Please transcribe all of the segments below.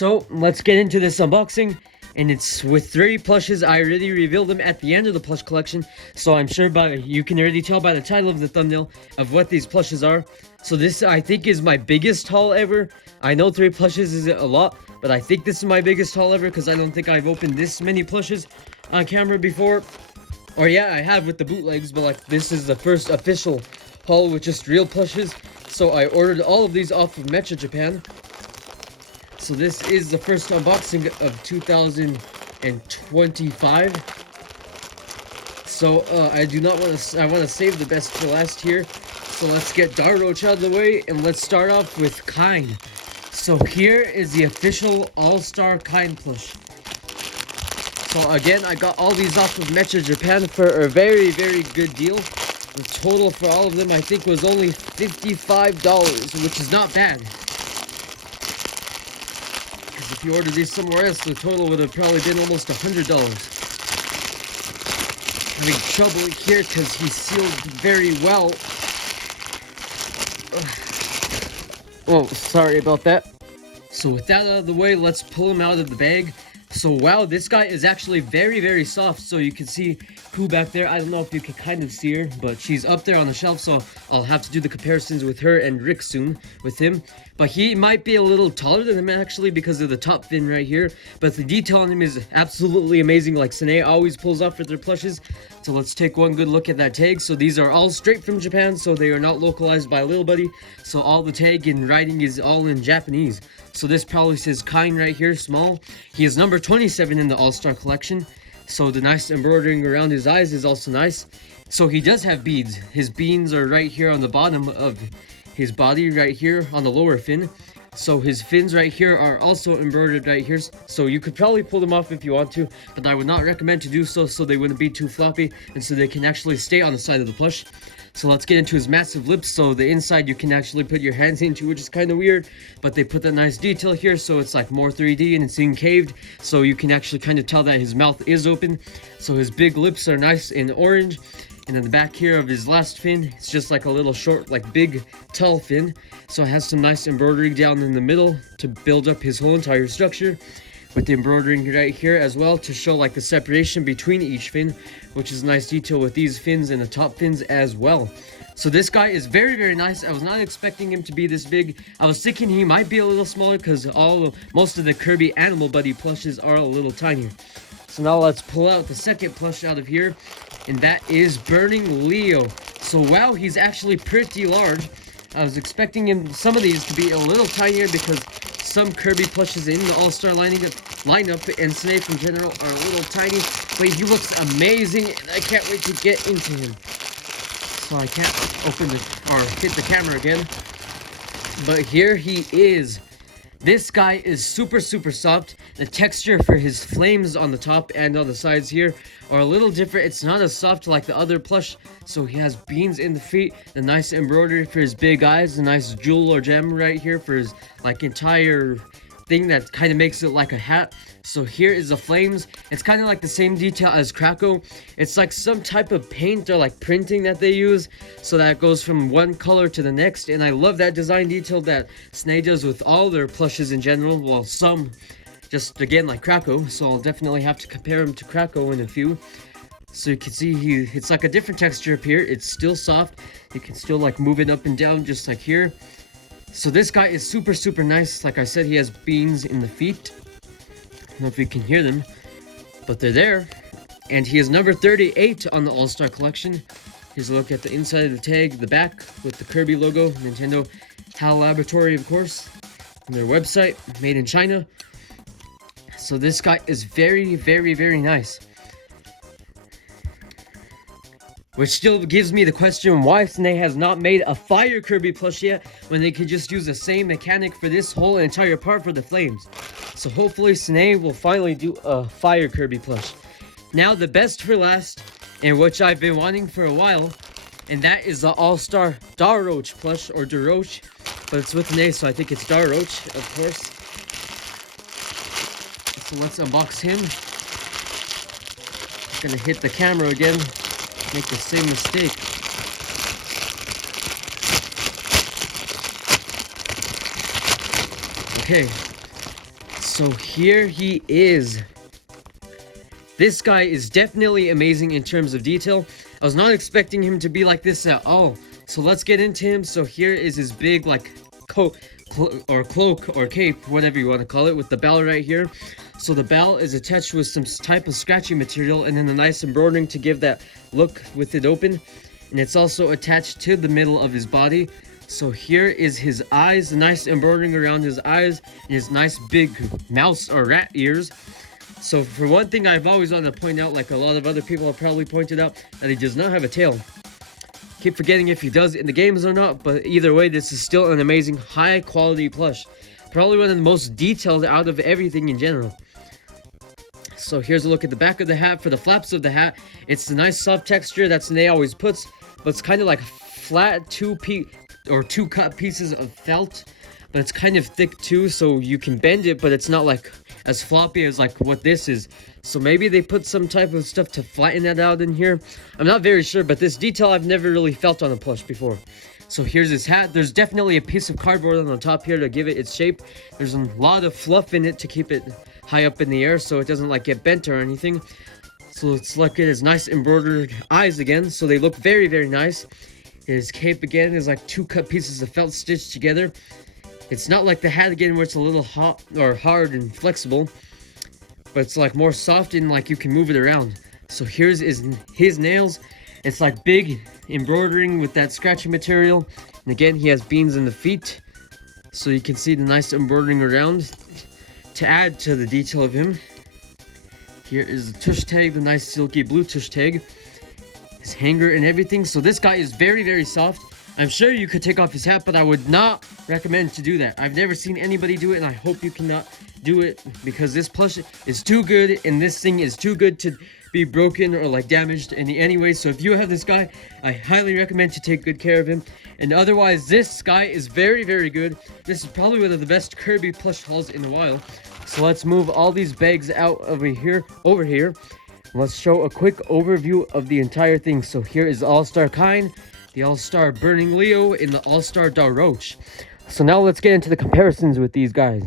So let's get into this unboxing, and it's with 3 plushes. I already revealed them at the end of the plush collection, so I'm sure you can already tell by the title of the thumbnail of what these plushes are. So this, I think, is my biggest haul ever. I know 3 plushes is a lot, but I think this is my biggest haul ever because I don't think I've opened this many plushes on camera before. Or yeah, I have with the bootlegs, but like this is the first official haul with just real plushes. So I ordered all of these off of Mecha Japan. So this is the first unboxing of 2025. So I want to save the best for last here. So let's get Daroach out of the way, and let's start off with Kine. So here is the official All-Star Kine plush. So again, I got all these off of Mecha Japan for a very, very good deal. The total for all of them, I think, was only $55, which is not bad. Because if you ordered these somewhere else, the total would have probably been almost $100. Having trouble here because he's sealed very well. Oh, sorry about that. So with that out of the way, let's pull him out of the bag. So wow, this guy is actually very, very soft. So you can see Pooh back there. I don't know if you can kind of see her, but she's up there on the shelf. So I'll have to do the comparisons with her and Rick soon with him. But he might be a little taller than him actually because of the top fin right here. But the detail on him is absolutely amazing, like Sine always pulls off with their plushes. So let's take one good look at that tag. So these are all straight from Japan, so they are not localized by Lil Buddy. So all the tag and writing is all in Japanese. So this probably says Kine right here, small. He is number 27 in the All-Star collection. So the nice embroidering around his eyes is also nice. So he does have beads. His beans are right here on the bottom of his body, right here on the lower fin. So his fins right here are also embroidered right here. So you could probably pull them off if you want to, but I would not recommend to do so they wouldn't be too floppy and so they can actually stay on the side of the plush. So let's get into his massive lips. So the inside you can actually put your hands into, which is kind of weird, but they put that nice detail here so it's like more 3D and it's concaved, so you can actually kind of tell that his mouth is open. So his big lips are nice and orange. And then the back here of his last fin, it's just like a little short, like big, tall fin. So it has some nice embroidery down in the middle to build up his whole entire structure. With the embroidering right here as well to show like the separation between each fin, which is a nice detail with these fins and the top fins as well. So this guy is very, very nice. I was not expecting him to be this big. I was thinking he might be a little smaller because most of the Kirby Animal Buddy plushes are a little tinier. So now let's pull out the second plush out of here, and that is Burning Leo. So wow, he's actually pretty large. I was expecting some of these to be a little tinier because some Kirby plushes in the All-Star lineup and Snape in general are a little tiny, but he looks amazing and I can't wait to get into him. So I can't hit the camera again, but here he is. This guy is super, super soft. The texture for his flames on the top and on the sides here are a little different. It's not as soft like the other plush. So he has beans in the feet, the nice embroidery for his big eyes, the nice jewel or gem right here for his like entire thing that kind of makes it like a hat. So here is the flames. It's kind of like the same detail as Krakow. It's like some type of paint or like printing that they use, so that goes from one color to the next. And I love that design detail that Snay does with all their plushes in general. Well, some just again like Krakow, so I'll definitely have to compare him to Krakow in a few. So you can see it's like a different texture up here. It's still soft. You can still like move it up and down just like here. So this guy is super, super nice. Like I said, he has beans in the feet. I don't know if you can hear them, but they're there. And he is number 38 on the All-Star collection. Here's a look at the inside of the tag, the back with the Kirby logo, Nintendo HAL Laboratory, of course, and their website, made in China. So this guy is very, very, very nice. Which still gives me the question why Sine has not made a Fire Kirby plush yet when they could just use the same mechanic for this whole entire part for the flames. So hopefully Sine will finally do a Fire Kirby plush. Now the best for last, and which I've been wanting for a while, and that is the All-Star Daroach plush, or Daroach, but it's with an A, so I think it's Daroach, of course. So let's unbox him. I'm gonna hit the camera again. Make the same mistake. Okay, So here he is. This guy is definitely amazing in terms of detail. I was not expecting him to be like this at all. So let's get into him. So here is his big like cloak or cape, whatever you want to call it, with the bell right here. So the bell is attached with some type of scratchy material and then a nice embroidering to give that look with it open. And it's also attached to the middle of his body. So here is his eyes, the nice embroidering around his eyes, and his nice big mouse or rat ears. So for one thing, I've always wanted to point out, like a lot of other people have probably pointed out, that he does not have a tail. Keep forgetting if he does in the games or not, but either way, this is still an amazing high quality plush. Probably one of the most detailed out of everything in general. So here's a look at the back of the hat. For the flaps of the hat, it's the nice soft texture that's Nate always puts, but it's kind of like flat two cut pieces of felt, but it's kind of thick too, so you can bend it, but it's not like as floppy as like what this is. So maybe they put some type of stuff to flatten that out in here. I'm not very sure, but this detail I've never really felt on a plush before. So here's his hat. There's definitely a piece of cardboard on the top here to give it its shape. There's a lot of fluff in it to keep it high up in the air so it doesn't like get bent or anything. So let's look at his nice embroidered eyes again. So they look very, very nice. His cape again is like two cut pieces of felt stitched together. It's not like the hat again where it's a little hot or hard and flexible, but it's like more soft and like you can move it around. So here's his nails. It's like big embroidering with that scratchy material. And again, he has beans in the feet, so you can see the nice embroidering around to add to the detail of him. Here is the tush tag, the nice silky blue tush tag. His hanger and everything. So this guy is very, very soft. I'm sure you could take off his hat, but I would not recommend to do that. I've never seen anybody do it, and I hope you cannot do it, because this plush is too good, and this thing is too good to be broken or like damaged in any way. So if you have this guy, I highly recommend to take good care of him. And otherwise, this guy is very, very good. This is probably one of the best Kirby plush hauls in a while. So let's move all these bags out over here. Let's show a quick overview of the entire thing. So here is All-Star Kine, the All-Star Burning Leo, and the All-Star Daroach. So now let's get into the comparisons with these guys.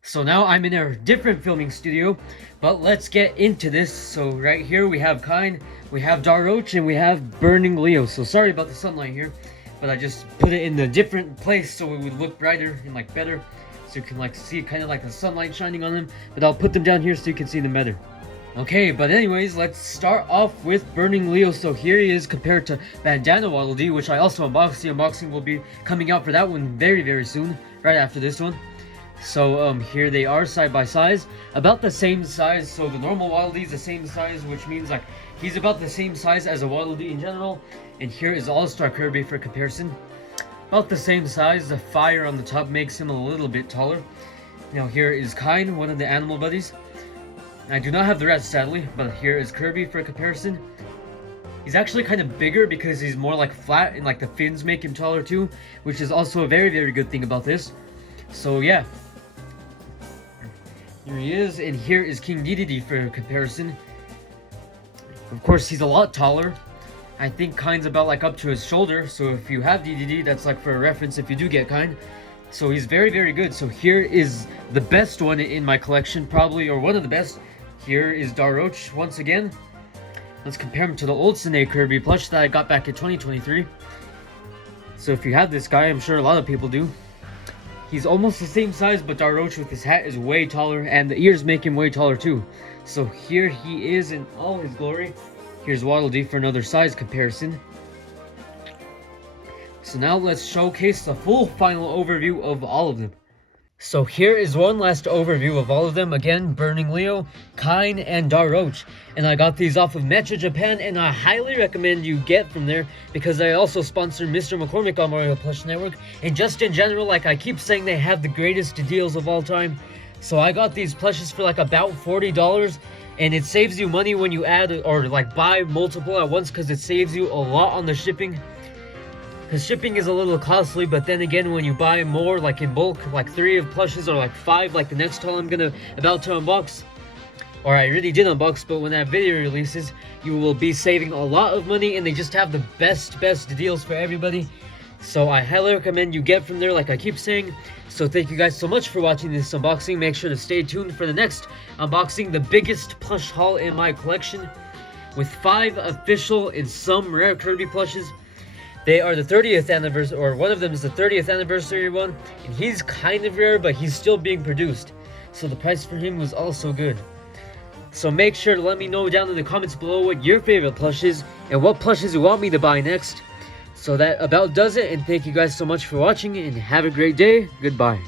So now I'm in a different filming studio, but let's get into this. So right here we have Kine, we have Daroach, and we have Burning Leo. So sorry about the sunlight here, but I just put it in a different place so it would look brighter and like better, so you can like see kind of like the sunlight shining on them. But I'll put them down here so you can see them better. Okay, but anyways, let's start off with Burning Leo. So here he is compared to Bandana Waddle Dee, which I also unboxed. The unboxing will be coming out for that one very, very soon, right after this one. So here they are side by side, about the same size. So the normal Waddle Dee is the same size, which means like he's about the same size as a Waddle Dee in general. And here is All-Star Kirby for comparison, about the same size. The fire on the top makes him a little bit taller. Now here is Kine, one of the animal buddies. I do not have the rest, sadly, but here is Kirby for comparison. He's actually kind of bigger because he's more like flat, and like the fins make him taller too, which is also a very, very good thing about this. So yeah, here he is, and here is King Dedede for comparison. Of course, he's a lot taller. I think Kine's about like up to his shoulder, so if you have Dedede, that's like for a reference if you do get Kine. So he's very, very good. So here is the best one in my collection, probably, or one of the best. Here is Daroach once again. Let's compare him to the old Sine Kirby plush that I got back in 2023. So if you have this guy, I'm sure a lot of people do. He's almost the same size, but Daroach with his hat is way taller, and the ears make him way taller too. So here he is in all his glory. Here's Waddle Dee for another size comparison. So now let's showcase the full final overview of all of them. So here is one last overview of all of them. Again, Burning Leo, Kine, and Daroach. And I got these off of Metro Japan, and I highly recommend you get from there, because they also sponsor Mr. McCormick on Mario Plush Network. And just in general, like I keep saying, they have the greatest deals of all time. So I got these plushes for like about $40, and it saves you money when you add or like buy multiple at once, because it saves you a lot on the shipping. Because shipping is a little costly, but then again, when you buy more, like in bulk, like 3 of plushes or like 5, like the next haul I'm about to unbox, or I already did unbox, but when that video releases, you will be saving a lot of money, and they just have the best deals for everybody. So I highly recommend you get from there, like I keep saying. So thank you guys so much for watching this unboxing. Make sure to stay tuned for the next unboxing, the biggest plush haul in my collection, with 5 official and some rare Kirby plushes. They are the 30th anniversary, or one of them is the 30th anniversary one, and he's kind of rare, but he's still being produced. So the price for him was also good. So make sure to let me know down in the comments below what your favorite plush is, and what plushes you want me to buy next. So that about does it, and thank you guys so much for watching, and have a great day. Goodbye.